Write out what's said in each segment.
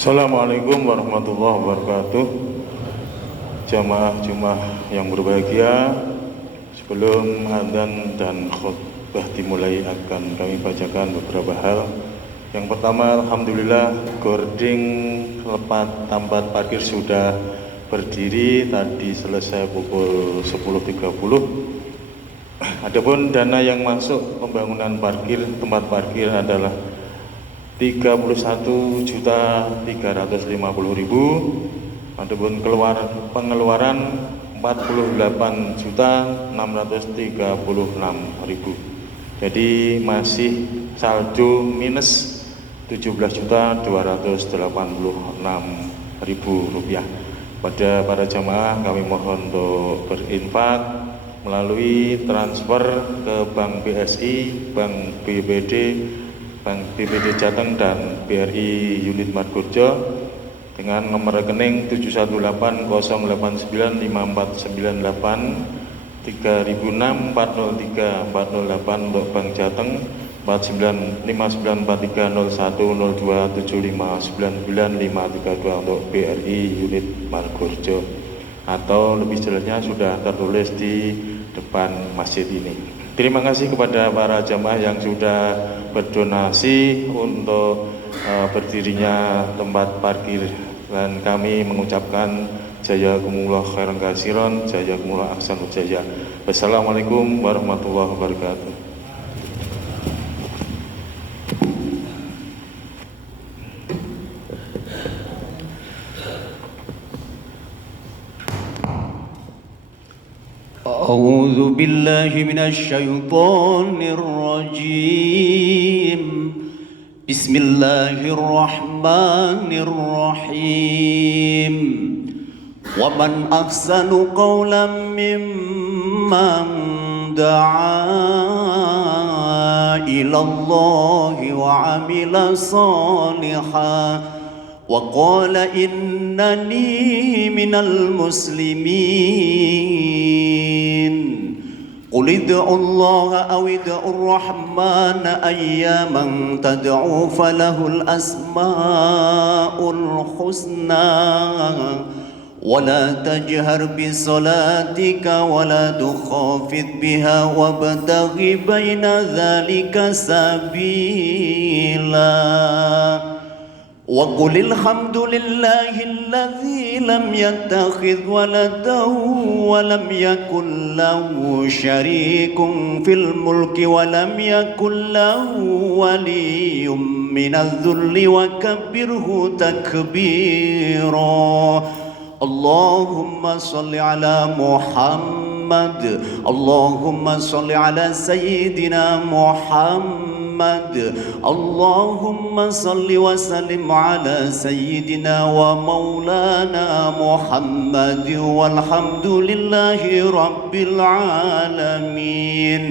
Assalamualaikum warahmatullahi wabarakatuh. Jamaah Jumat yang berbahagia, sebelum adzan dan khutbah dimulai akan kami bacakan beberapa hal. Yang pertama, alhamdulillah gording tempat parkir sudah berdiri tadi selesai pukul 10.30. Adapun dana yang masuk pembangunan tempat parkir adalah 31.350.000. Adapun pengeluaran 48.636.000. Jadi masih saldo minus 17.286.000 rupiah. Pada para jamaah kami mohon untuk berinfak melalui transfer ke Bank BSI, Bank BPD, Bank BPD Jateng dan BRI Unit Margorejo dengan nomor rekening 7180895498306403408 untuk Bank Jateng, 495943010275995532 untuk BRI Unit Margorejo, atau lebih jelasnya sudah tertulis di depan masjid ini. Terima kasih kepada para jamaah yang sudah berdonasi untuk berdirinya tempat parkir, dan kami mengucapkan jazakumullah khairan katsiran, jazakumullah ahsanul jazaa. Wassalamualaikum warahmatullahi wabarakatuh. أعوذ بالله من الشيطان الرجيم. بسم الله الرحمن الرحيم. ومن أحسن قولا ممن دعا إلى الله وعمل صالحا وقال إنني من المسلمين. قل ادعوا الله أو ادعوا الرحمن أياما تدعوا فله الأسماء الحسنى ولا تجهر بصلاتك ولا تخافت بها وابتغ بين ذلك سبيلا وقل الحمد لله الذي لم يتخذ ولدا ولم يكن له شريك في الملك ولم يكن له ولي من الذل وكبره تكبيرا. اللهم صل على محمد، اللهم صل على سيدنا محمد، اللهم صل وسلم على سيدنا ومولانا محمد والحمد لله رب العالمين.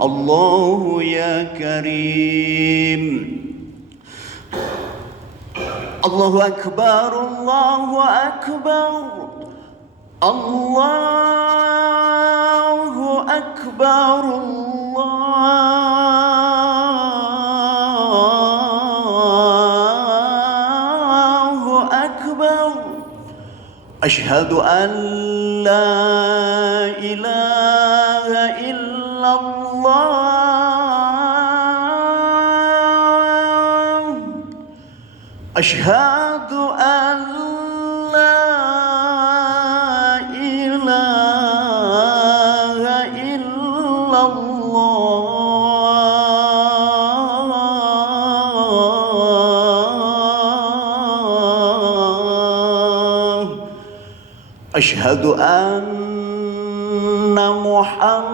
الله يا كريم. الله أكبر، الله أكبر، الله أكبر، الله أكبر. أشهد أن لا إله إلا الله. أشهد أن لا إله إلا الله. أشهد أن محمدًا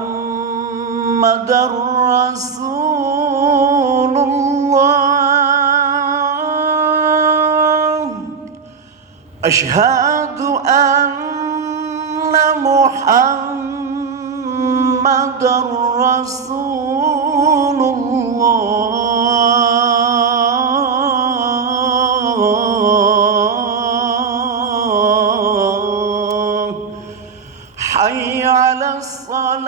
رسول الله. أشهد أن محمدًا رسول الله. حي على الصلاة،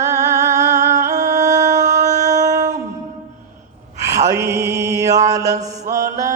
حي على الصلاة.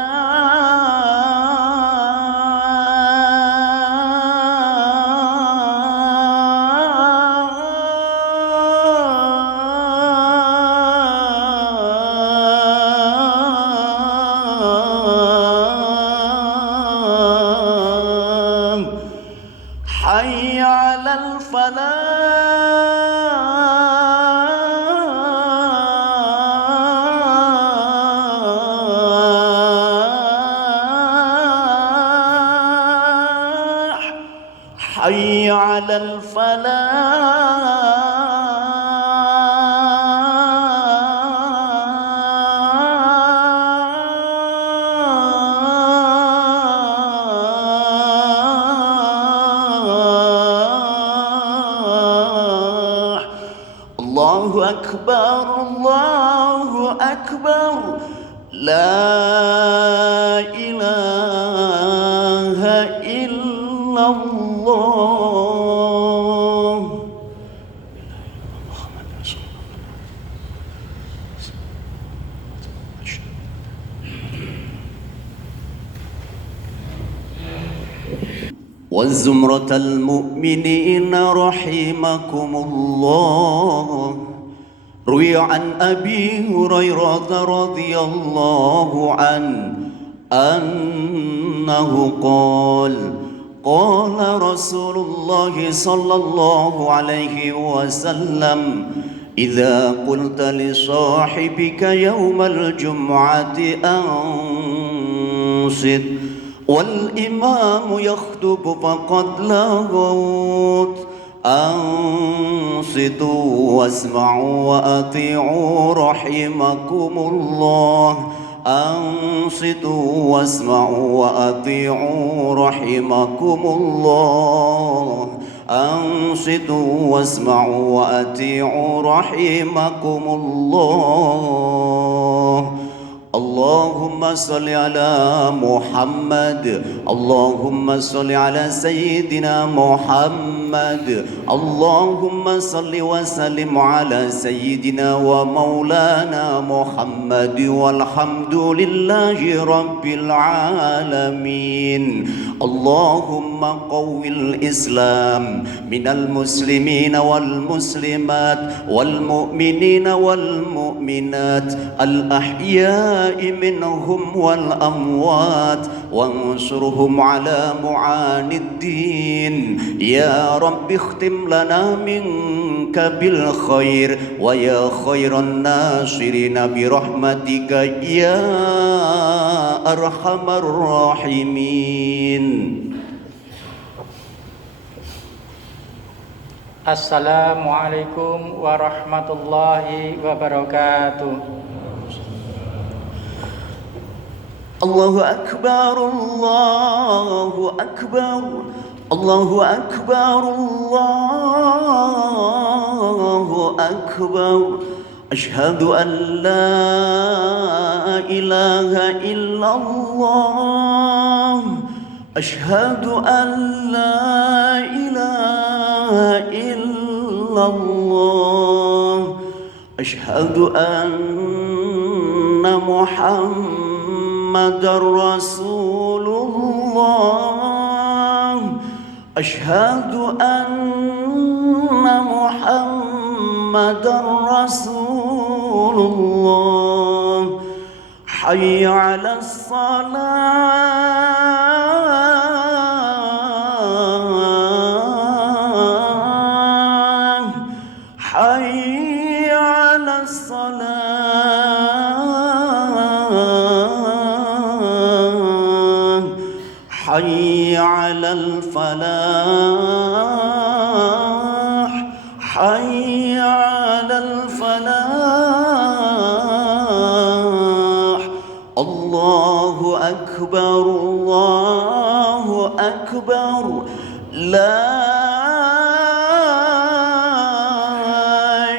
حي على الفلاح. الله أكبر الله أكبر لا إله إلا الله. والزمرة المؤمنين رحمكم الله. روي عن أبي هريرة رضي الله عنه أنه قال قال رسول الله صلى الله عليه وسلم إذا قلت لصاحبك يوم الجمعة أنصت والإمام يخطب فقد لغوت أنصتوا واسمعوا وأطيعوا رحمكم الله. أنصتوا واسمعوا وأطيعوا رحمكم الله. أنصتوا واسمعوا وأطيعوا رحمكم الله. اللهم صل على محمد. اللهم صل على سيدنا محمد. اللهم صل وسلم على سيدنا ومولانا محمد والحمد لله رب العالمين. اللهم قو الإسلام من المسلمين والمسلمات والمؤمنين والمؤمنات الأحياء منهم والأموات وانصرهم على معاني الدين. يا رب اختم لنا منك بالخير ويا خير الناصرين برحمتك يا أرحم الراحمين. Assalamualaikum warahmatullahi wabarakatuh. الله أكبر الله أكبر الله أكبر الله أكبر. أشهد أن لا إله إلا الله. أشهد أن لا إله إلا الله. أشهد أن محمد رسول الله. أشهد أن محمد رسول الله. حي على الصلاة. حي على الصلاة. حي على الفلاح. حي على الفلاح. الله أكبر الله أكبر لا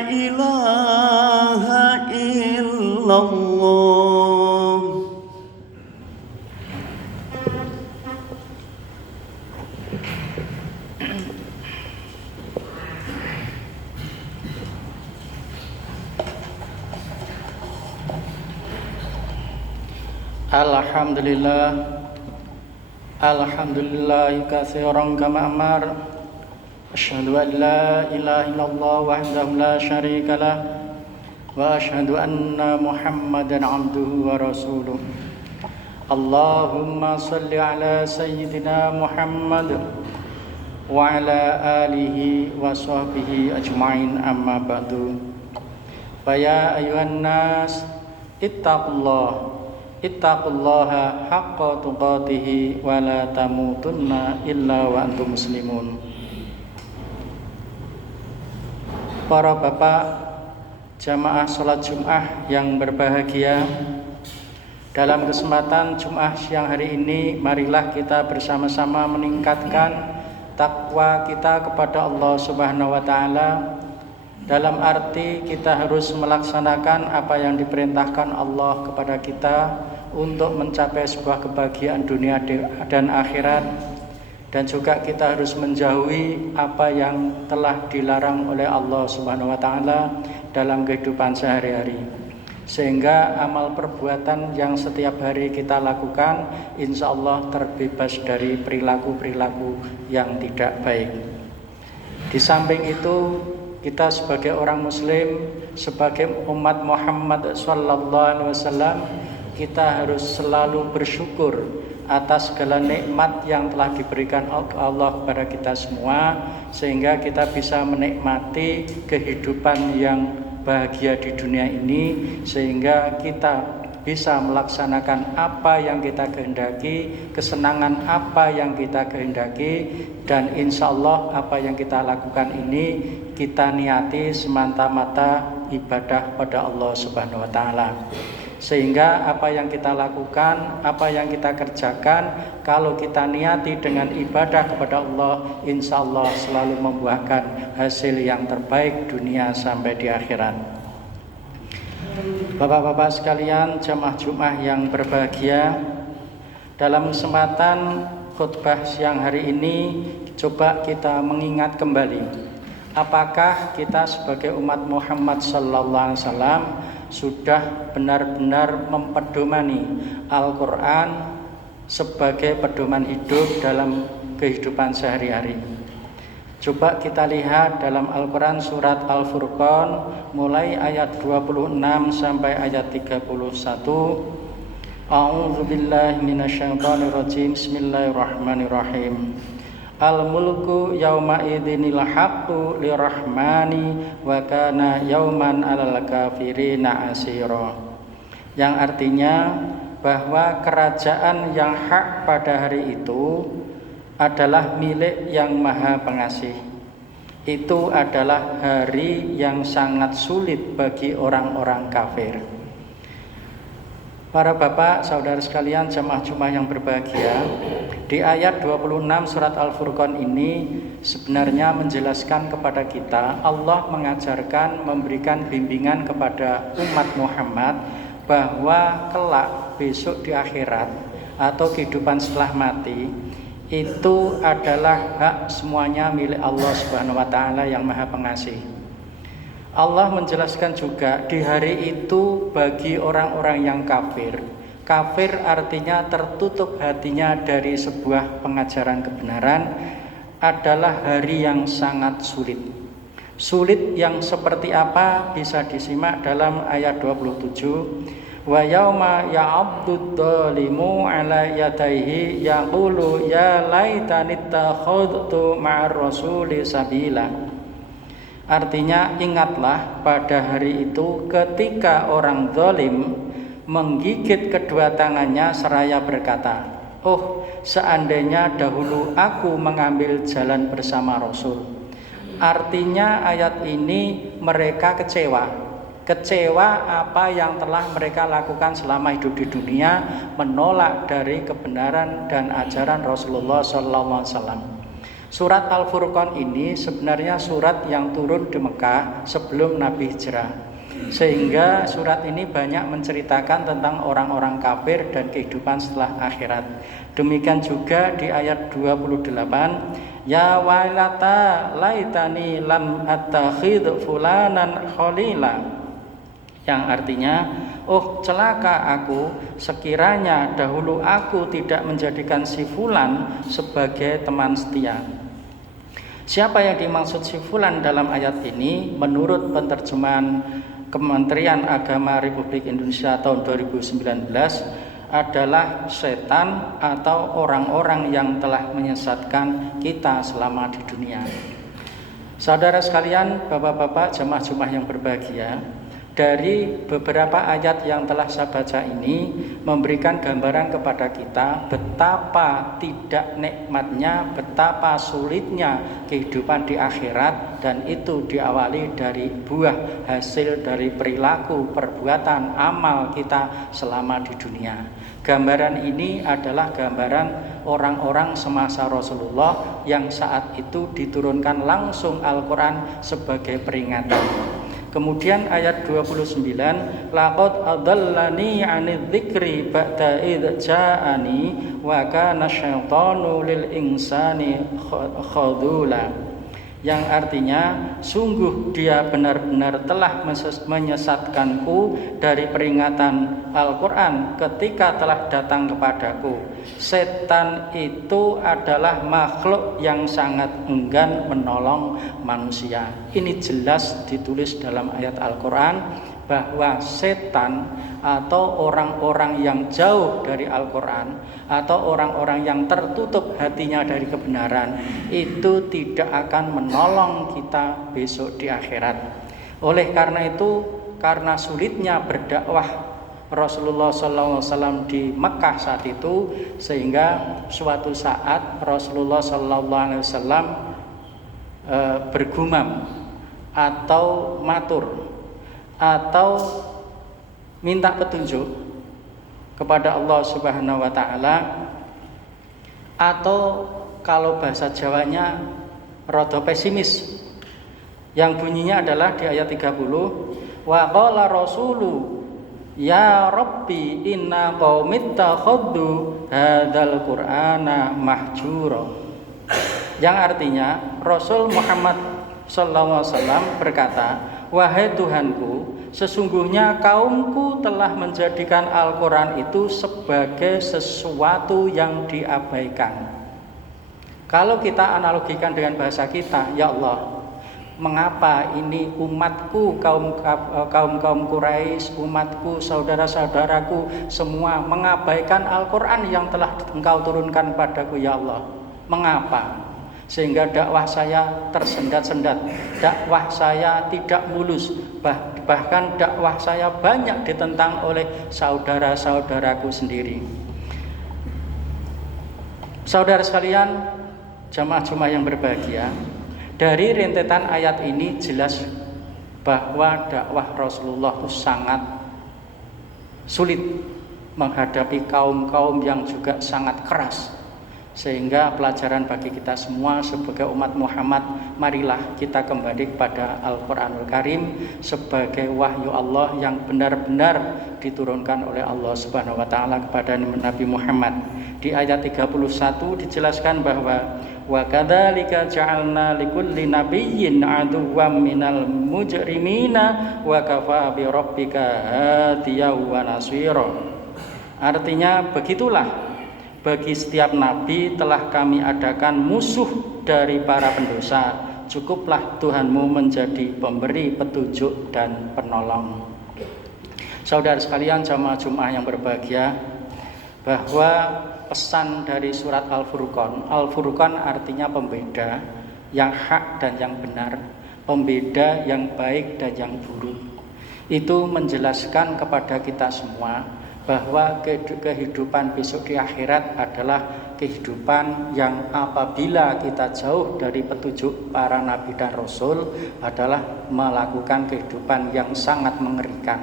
إله إلا الله. Alhamdulillah. Alhamdulillah katsiran kama amar. Asyhadu an la ilaha illallah wahdahu la syarika lah wa asyhadu anna Muhammadan abduhu wa rasuluh. Allahumma salli ala sayyidina Muhammad wa ala alihi wa sahbihi ajma'in amma ba'du. Fa ya ayyuhan nas ittaqullaha haqqa tuqatih wa la tamutunna illa wa antum muslimun. para bapak jamaah sholat Jum'ah yang berbahagia, dalam kesempatan Jum'ah siang hari ini, marilah kita bersama-sama meningkatkan takwa kita kepada Allah Subhanahu wa Ta'ala. Dalam arti kita harus melaksanakan apa yang diperintahkan Allah kepada kita untuk mencapai sebuah kebahagiaan dunia dan akhirat, dan juga kita harus menjauhi apa yang telah dilarang oleh Allah Subhanahu wa Ta'ala dalam kehidupan sehari-hari, sehingga amal perbuatan yang setiap hari kita lakukan insya Allah terbebas dari perilaku-perilaku yang tidak baik. Di samping itu, kita sebagai orang muslim, sebagai umat Muhammad sallallahu alaihi wasallam, kita harus selalu bersyukur atas segala nikmat yang telah diberikan Allah kepada kita semua, sehingga kita bisa menikmati kehidupan yang bahagia di dunia ini, sehingga kita bisa melaksanakan apa yang kita kehendaki, kesenangan apa yang kita kehendaki, dan insya Allah apa yang kita lakukan ini kita niati semata-mata ibadah pada Allah Subhanahu wa Ta'ala. Sehingga apa yang kita lakukan, apa yang kita kerjakan, kalau kita niati dengan ibadah kepada Allah, insya Allah selalu membuahkan hasil yang terbaik dunia sampai di akhirat. Bapak-bapak sekalian, jamaah Jum'ah yang berbahagia, dalam kesempatan khutbah siang hari ini, coba kita mengingat kembali, apakah kita sebagai umat Muhammad sallallahu alaihi wasallam sudah benar-benar mempedomani Al-Quran sebagai pedoman hidup dalam kehidupan sehari-hari. Coba kita lihat dalam Al-Quran surat Al-Furqan mulai ayat 26 sampai ayat 31. A'udzubillahi minasyaitonirrajim. Bismillahirrahmanirrahim. Al-mulku yauma idzinil haqqu lirahmani wa kana yauman 'alal kafirina asira. Yang artinya bahwa kerajaan yang hak pada hari itu adalah milik yang Maha Pengasih. Itu adalah hari yang sangat sulit bagi orang-orang kafir. Para bapak, saudara sekalian, jamaah Jum'ah yang berbahagia, di ayat 26 surat Al-Furqan ini sebenarnya menjelaskan kepada kita, Allah mengajarkan, memberikan bimbingan kepada umat Muhammad bahwa kelak besok di akhirat atau kehidupan setelah mati itu adalah hak semuanya milik Allah Subhanahu wa Ta'ala yang Maha Pengasih. Allah menjelaskan juga di hari itu bagi orang-orang yang kafir. Kafir artinya tertutup hatinya dari sebuah pengajaran kebenaran, adalah hari yang sangat sulit. Sulit yang seperti apa bisa disimak dalam ayat 27. Wa yauma ya'abdu dzalimu 'ala yadayhi yaqulu ya laitani takhadtu ma'ar rasuli sabila. Artinya, ingatlah pada hari itu ketika orang zalim menggigit kedua tangannya seraya berkata, "Oh, seandainya dahulu aku mengambil jalan bersama Rasul." Artinya ayat ini mereka kecewa apa yang telah mereka lakukan selama hidup di dunia, menolak dari kebenaran dan ajaran Rasulullah SAW. Surat Al-Furqan ini sebenarnya surat yang turun di Mekah sebelum Nabi hijrah, sehingga surat ini banyak menceritakan tentang orang-orang kafir dan kehidupan setelah akhirat. Demikian juga di ayat 28, ya wailata laitani lam attakhid fulanan khalila, yang artinya, oh celaka aku sekiranya dahulu aku tidak menjadikan si fulan sebagai teman setia. Siapa yang dimaksud si fulan dalam ayat ini? Menurut penerjemahan Kementerian Agama Republik Indonesia tahun 2019 adalah setan atau orang-orang yang telah menyesatkan kita selama di dunia. Saudara sekalian, bapak-bapak jamaah Jum'ah yang berbahagia, Dari beberapa ayat yang telah saya baca ini memberikan gambaran kepada kita betapa tidak nikmatnya, betapa sulitnya kehidupan di akhirat, dan itu diawali dari buah hasil dari perilaku, perbuatan, amal kita selama di dunia. Gambaran ini adalah gambaran orang-orang semasa Rasulullah yang saat itu diturunkan langsung Al-Quran sebagai peringatan. Kemudian ayat 29, laqad adallani 'anidz dzikri ba'da idz ja'ani wa kana syaitanu lil insani khadula. Yang artinya, sungguh dia benar-benar telah menyesatkanku dari peringatan Al-Quran ketika telah datang kepadaku. Setan itu adalah makhluk yang sangat enggan menolong manusia. Ini jelas ditulis dalam ayat Al-Quran bahwa setan atau orang-orang yang jauh dari Al-Quran atau orang-orang yang tertutup hatinya dari kebenaran itu tidak akan menolong kita besok di akhirat. Oleh karena itu, karena sulitnya berdakwah Rasulullah SAW di Mekah saat itu, sehingga suatu saat Rasulullah SAW bergumam atau matur atau minta petunjuk kepada Allah Subhanahu wa taala, atau kalau bahasa Jawanya rada pesimis yang bunyinya adalah di ayat 30, wa qala rasulu ya rabbi inna qaumi takhaddu hadzal qur'ana mahjura. Yang artinya Rasul Muhammad sallallahu alaihi wasallam berkata, wahai Tuhanku, sesungguhnya kaumku telah menjadikan Al-Quran itu sebagai sesuatu yang diabaikan. Kalau kita analogikan dengan bahasa kita, ya Allah, mengapa ini umatku, kaum Quraisy, umatku, saudara-saudaraku semua mengabaikan Al-Quran yang telah Engkau turunkan padaku, ya Allah? Mengapa? Sehingga dakwah saya tersendat-sendat, dakwah saya tidak mulus, bahkan dakwah saya banyak ditentang oleh saudara-saudaraku sendiri. Saudara sekalian, jamaah Jumat yang berbahagia, dari rentetan ayat ini jelas bahwa dakwah Rasulullah itu sangat sulit menghadapi kaum-kaum yang juga sangat keras. Sehingga pelajaran bagi kita semua sebagai umat Muhammad, marilah kita kembali kepada Al-Quranul Karim sebagai wahyu Allah yang benar-benar diturunkan oleh Allah Subhanahu wa taala kepada Nabi Muhammad. Di ayat 31 dijelaskan bahwa wa kadzalika ja'alna likulli nabiyyin aduwwan minal mujrimina wa kafa bi rabbika hadiyan wa nasira. Artinya begitulah, bagi setiap nabi telah kami adakan musuh dari para pendosa, cukuplah Tuhanmu menjadi pemberi petunjuk dan penolong. Saudara sekalian, jamaah Jumat yang berbahagia, bahwa pesan dari surat Al-Furqan, Al-Furqan artinya pembeda yang hak dan yang benar, pembeda yang baik dan yang buruk. Itu menjelaskan kepada kita semua bahwa kehidupan besok di akhirat adalah kehidupan yang apabila kita jauh dari petunjuk para nabi dan rasul adalah melakukan kehidupan yang sangat mengerikan.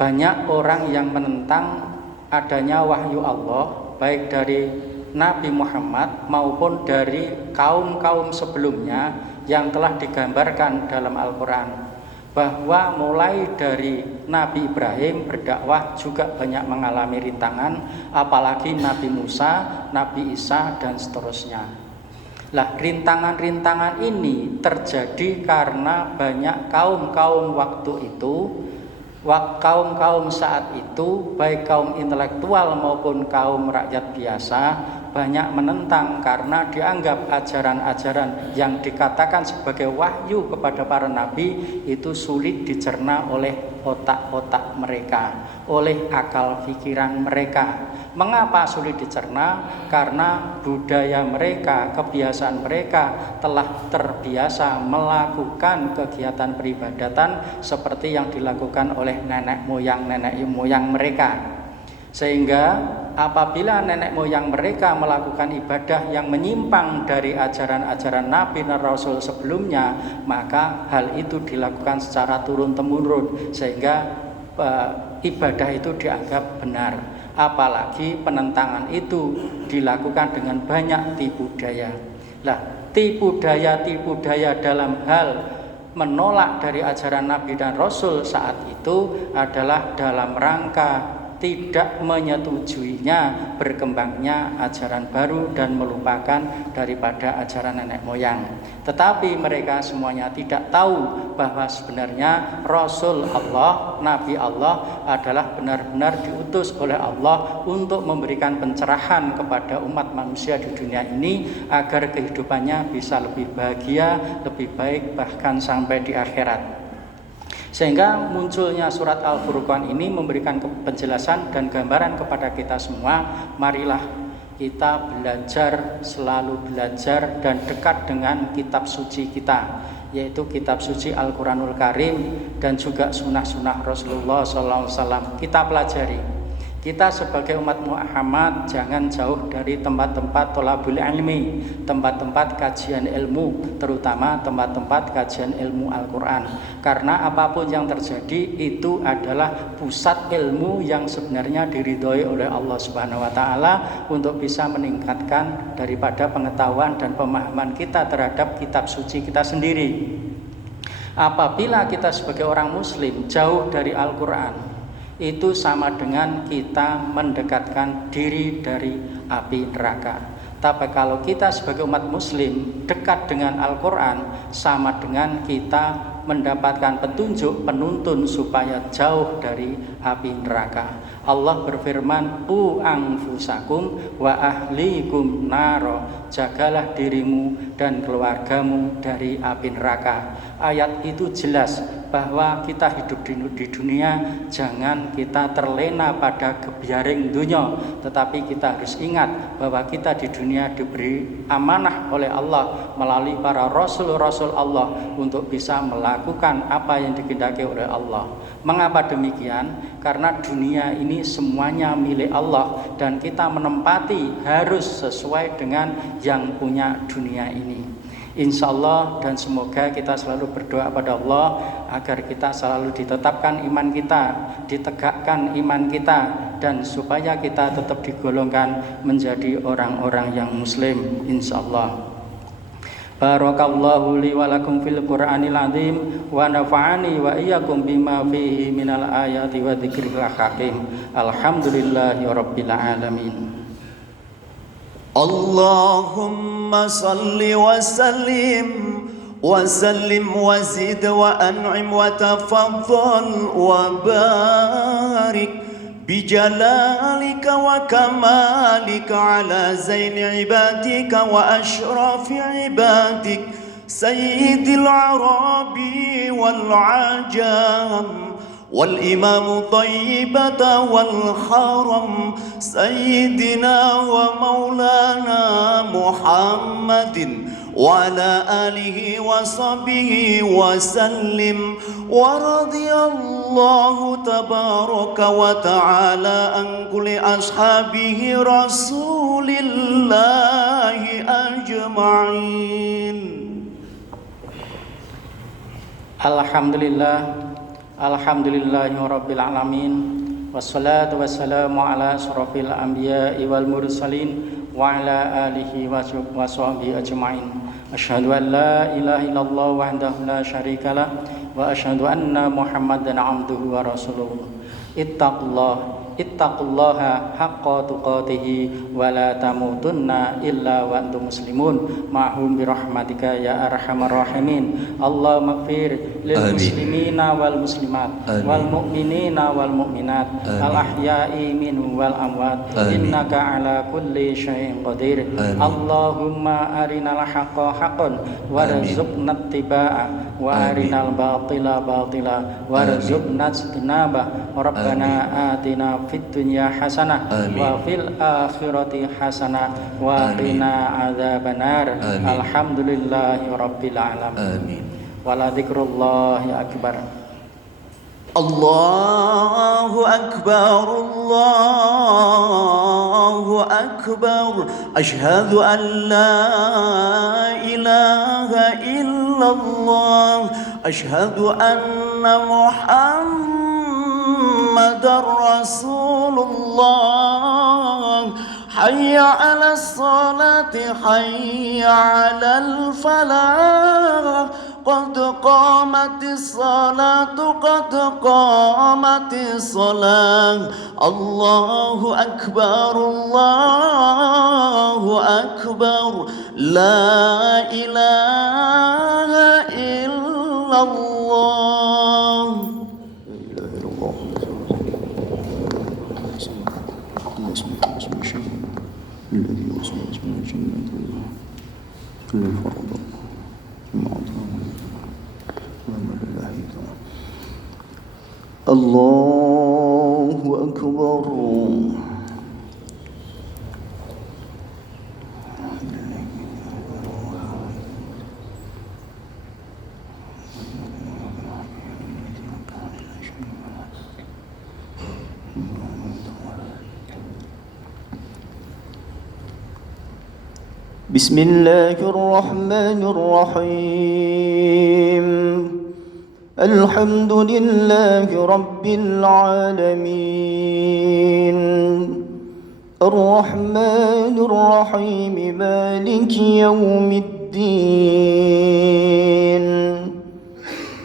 Banyak orang yang menentang adanya wahyu Allah, baik dari Nabi Muhammad maupun dari kaum-kaum sebelumnya yang telah digambarkan dalam Al-Quran, bahwa mulai dari Nabi Ibrahim berdakwah juga banyak mengalami rintangan, apalagi Nabi Musa, Nabi Isa, dan seterusnya. Lah, rintangan-rintangan ini terjadi karena banyak kaum-kaum waktu itu, kaum-kaum saat itu, baik kaum intelektual maupun kaum rakyat biasa, banyak menentang karena dianggap ajaran-ajaran yang dikatakan sebagai wahyu kepada para nabi itu sulit dicerna oleh otak-otak mereka, oleh akal pikiran mereka. Mengapa sulit dicerna? Karena budaya mereka, kebiasaan mereka telah terbiasa melakukan kegiatan peribadatan seperti yang dilakukan oleh nenek moyang mereka. Sehingga apabila nenek moyang mereka melakukan ibadah yang menyimpang dari ajaran-ajaran Nabi dan Rasul sebelumnya, maka hal itu dilakukan secara turun-temurun sehingga ibadah itu dianggap benar. Apalagi penentangan itu dilakukan dengan banyak tipu daya. Lah, tipu daya dalam hal menolak dari ajaran Nabi dan Rasul saat itu adalah dalam rangka tidak menyetujuinya berkembangnya ajaran baru dan melupakan daripada ajaran nenek moyang. Tetapi mereka semuanya tidak tahu bahwa sebenarnya Rasul Allah, Nabi Allah adalah benar-benar diutus oleh Allah untuk memberikan pencerahan kepada umat manusia di dunia ini agar kehidupannya bisa lebih bahagia, lebih baik, bahkan sampai di akhirat. Sehingga munculnya surat Al-Furqan ini memberikan penjelasan dan gambaran kepada kita semua. Marilah kita belajar, selalu belajar dan dekat dengan kitab suci kita, yaitu kitab suci Al-Quranul Karim dan juga sunnah-sunnah Rasulullah SAW. Kita pelajari. Kita sebagai umat Muhammad jangan jauh dari tempat-tempat tholabul ilmi, tempat-tempat kajian ilmu, terutama tempat-tempat kajian ilmu Al-Quran. Karena apapun yang terjadi itu adalah pusat ilmu yang sebenarnya diridhoi oleh Allah Subhanahu wa Ta'ala untuk bisa meningkatkan daripada pengetahuan dan pemahaman kita terhadap kitab suci kita sendiri. Apabila kita sebagai orang muslim jauh dari Al-Quran, itu sama dengan kita mendekatkan diri dari api neraka. Tapi kalau kita sebagai umat muslim dekat dengan Al-Quran, sama dengan kita mendapatkan petunjuk penuntun supaya jauh dari api neraka. Allah berfirman, "Qu anfusakum wa ahlikum naro." Jagalah dirimu dan keluargamu dari api neraka. Ayat itu jelas bahwa kita hidup di dunia jangan kita terlena pada kebiaring dunia, tetapi kita harus ingat bahwa kita di dunia diberi amanah oleh Allah melalui para rasul-rasul Allah untuk bisa melakukan apa yang dikehendaki oleh Allah. Mengapa demikian? Karena dunia ini semuanya milik Allah dan kita menempati harus sesuai dengan yang punya dunia ini. Insya Allah dan semoga kita selalu berdoa pada Allah agar kita selalu ditetapkan iman kita, ditegakkan iman kita, dan supaya kita tetap digolongkan menjadi orang-orang yang muslim, insya Allah. Barakallahu li wa lakum fil Qur'anil azim wa nafa'ani wa iyyakum bima fihi minal ayati wa dzikril hakim. Alhamdulillahi rabbil alamin. Allahumma salli wa sallim wa zid wa an'im wa tafaddal wa barik بجلالك وكمالك على زين عبادك وأشرف عبادك سيد العربي والعجم والإمام طيبة والحرم سيدنا ومولانا محمد وعلى آله وصحبه وسلم ورضي الله تبارك وتعالى عن كل أصحابه رسول الله أجمعين. Alhamdulillahi rabbil alamin. Wassalatu wassalamu ala asrofil anbiya'i wal mursalin wa ala alihi wa sahbihi ajma'in. Asyhadu an la ilaha illallah wahdahu la syarikalah wa asyhadu anna Muhammadan abduhu wa rasuluh. Ittaqullah ittaqullaha haqqa tuqatihi wa la tamutunna illa wa antum muslimun ma'hum bi rahmatika ya arhamar rahimin. Allahumma ighfir lil muslimina wal muslimat wal mu'minina wal mu'minat al ahya'i minhum wal amwat innaka ala kulli syai'in qadir. Allahumma arinal haqqa haqqan warzuqna ittiba'a wa arinal batila batila warzuqna ijtinaba. Rabbana atina fid dunya hasanah wa fil akhirati hasanah wa qina adzabannar. Alhamdulillahi rabbil alamin. Wala dzikrullahi akbar. Allahu akbar, Allahu akbar. Asyhadu an la ilaha illallah. Asyhadu anna Muhammadar Rasulullah. Hayya 'alas salati, hayya 'alal falah. Qad qamatis salatu, qad qamatis salah. Allahu akbar, Allahu akbar. La ilaha illallah. Allahu akbar. Bismillahir Rahmanir Rahim. Alhamdulillahi Rabbil Alamin. Ar-Rahmanir Rahim. Maliki Yawmiddin.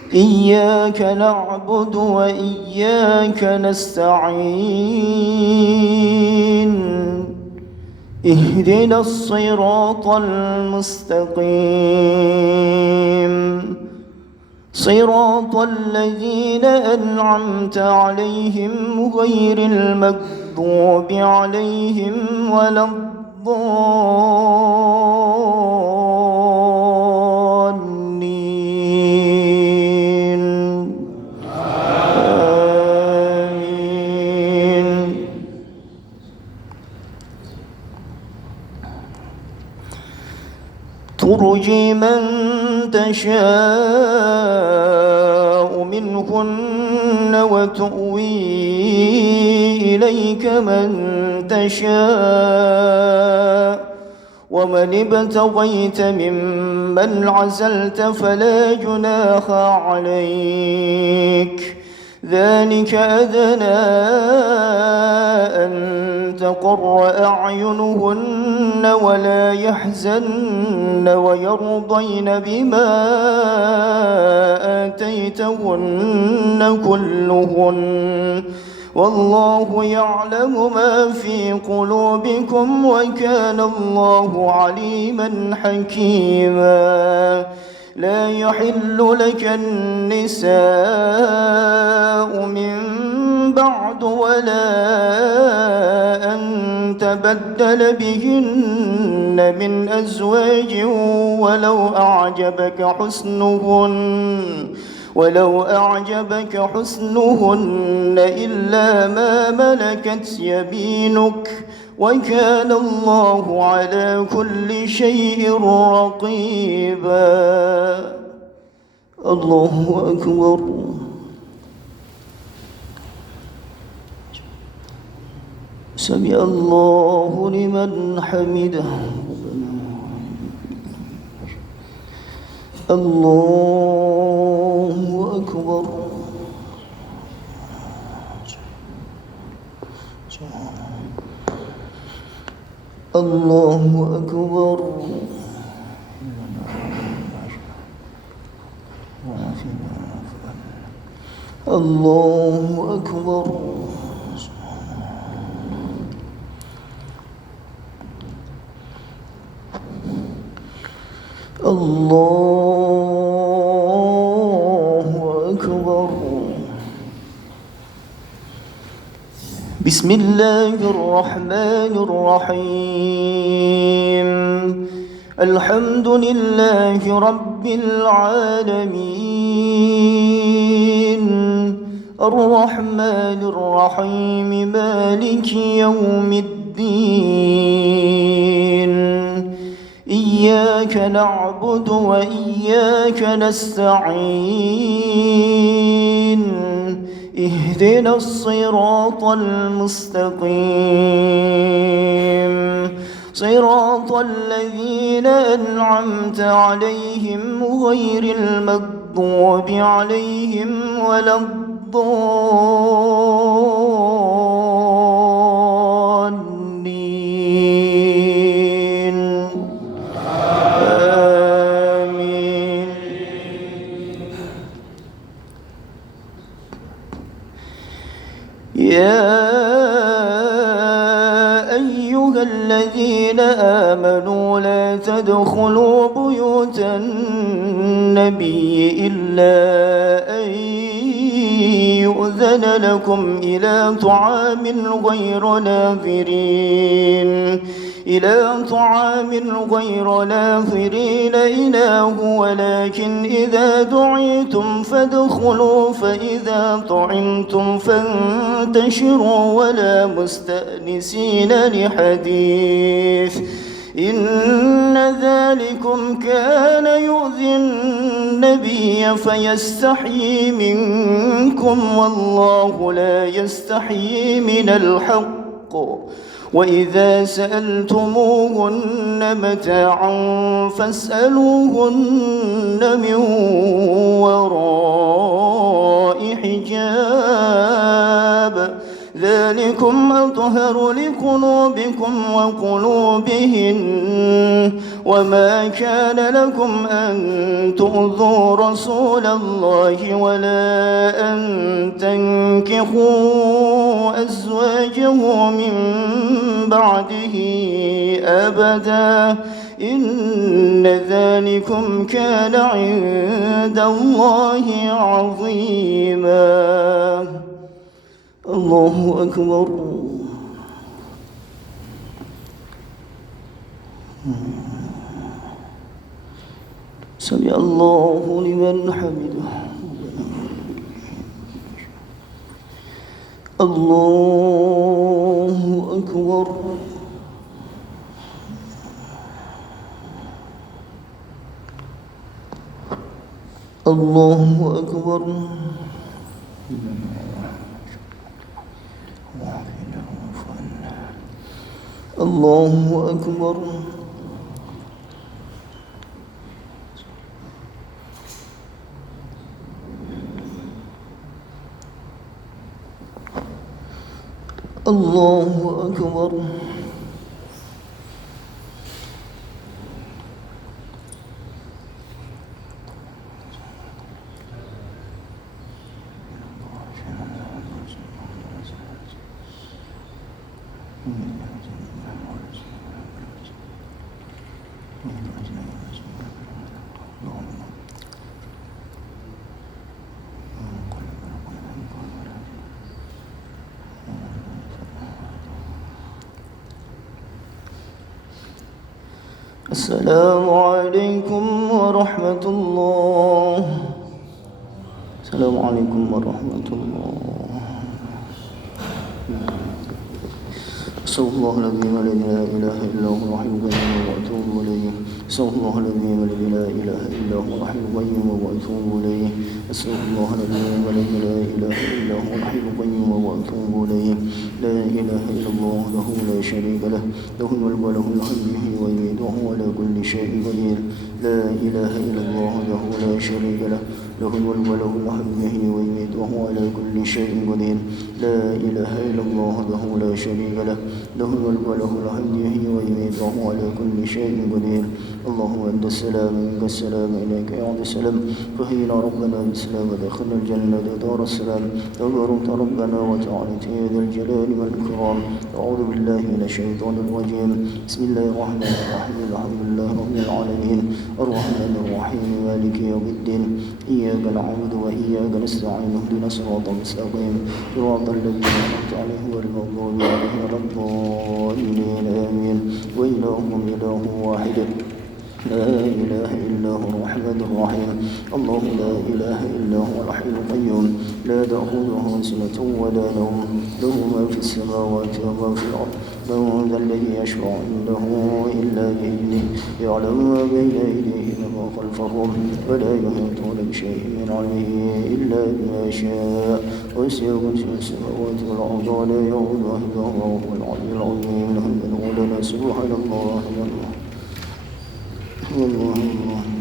Iyyaka na'budu wa iyyaka nasta'in. اهدنا الصراط المستقيم صراط الذين أنعمت عليهم غير المغضوب عليهم ولا الضالين. ترجي من تشاء منهن وتؤوي إليك من تشاء ومن ابتغيت ممن عزلت فلا جناح عليك. ذلك أدنى أن تقر أعينهن ولا يحزن ويرضين بما آتيتهن كلهن والله يعلم ما في قلوبكم وكان الله عليما حكيما. لا يحل لك النساء من بعد ولا أن تبدل بهن من أزواج ولو أعجبك حسنهن إلا ما ملكت يمينك وكان الله على كل شيء رقيبا. الله أكبر. سمع الله لمن حمده. الله أكبر. الله أكبر. الله أكبر. الله أكبر. بسم الله الرحمن الرحيم. الحمد لله رب العالمين الرحمن الرحيم مالك يوم الدين. إياك نعبد وإياك نستعين. اهدنا الصراط المستقيم صراط الذين أنعمت عليهم غير المغضوب عليهم ولا الضالين. آمين. يا أيها الذين آمنوا لا تدخلوا بيوت النبي إلا أن يؤذن لكم إلى طعام غير ناظرين إناه ولكن إذا دعيتم فادخلوا فإذا طعمتم فانتشروا ولا مستأنسين لحديث إن ذلكم كان يؤذي النبي فيستحيي منكم والله لا يستحيي من الحق. وإذا سألتموهن متاعا فاسألوهن من وراء حجاب ذلكم أطهر لقلوبكم وقلوبهن. وما كان لكم أن تؤذوا رسول الله ولا أن تنكحوا أزواجه من بعده أبدا إن ذلكم كان عند الله عظيما. الله أكبر. سمع الله لمن حمده. الله أكبر. الله أكبر. الله أكبر. الله أكبر. السلام عليكم ورحمة الله. السلام عليكم ورحمة الله. استغفر الله العظيم الذي لا إله إلا هو الحي القيوم وأتوب إليه. استغفر الله العظيم الذي لا إله إلا هو الحي القيوم وأتوب إليه. استغفر الله العظيم الذي لا إله إلا هو الحي القيوم وأتوب إليه. لا إله إلا الله وحده لا شريك له له الملك وله الحمد يحيي ويميت وهو على كل شيء قدير. لا إله إلا الله وحده لا شريك له له الملك وله الحمد يحيي ويميت وهو على كل شيء قدير. لا إله إلا الله وحده لا شريك له له الملك وله الحمد يحيي ويميت وهو على كل شيء قدير. اللهم أنت السلام منك السلام إليك يعود السلام فهينا ربنا بالسلام ودخلنا الجنة دار السلام تبارك ربنا وتعالى يا ذا الجلال والإكرام. أعوذ بالله من الشيطان الرجيم. بسم الله الرحمن الرحيم. الحمد لله رب العالمين الرحمن الرحيم مالك يوم الدين إياك نعبد وإياك نستعين اهدنا الصراط المستقيم صراط الذين أنعمت عليهم غير المغضوب عليهم ولا الضالين آمين. وإلهكم إله واحد لا إله إلا هو الرحمن الرحيم. الله لا إله إلا هو الحي القيوم لا تأخذه سنة ولا نوم له ما في السماوات وما في الأرض. من ذا الذي يشفع عنده إلا بإذنه يعلم ما بين أيديهم وما خلفهم ولا يحيطون بشيء من علمه إلا بما شاء وسع كرسيه السماوات والأرض ولا يؤوده حفظهما وهو العلي العظيم. الحمد لله سبحان الله والله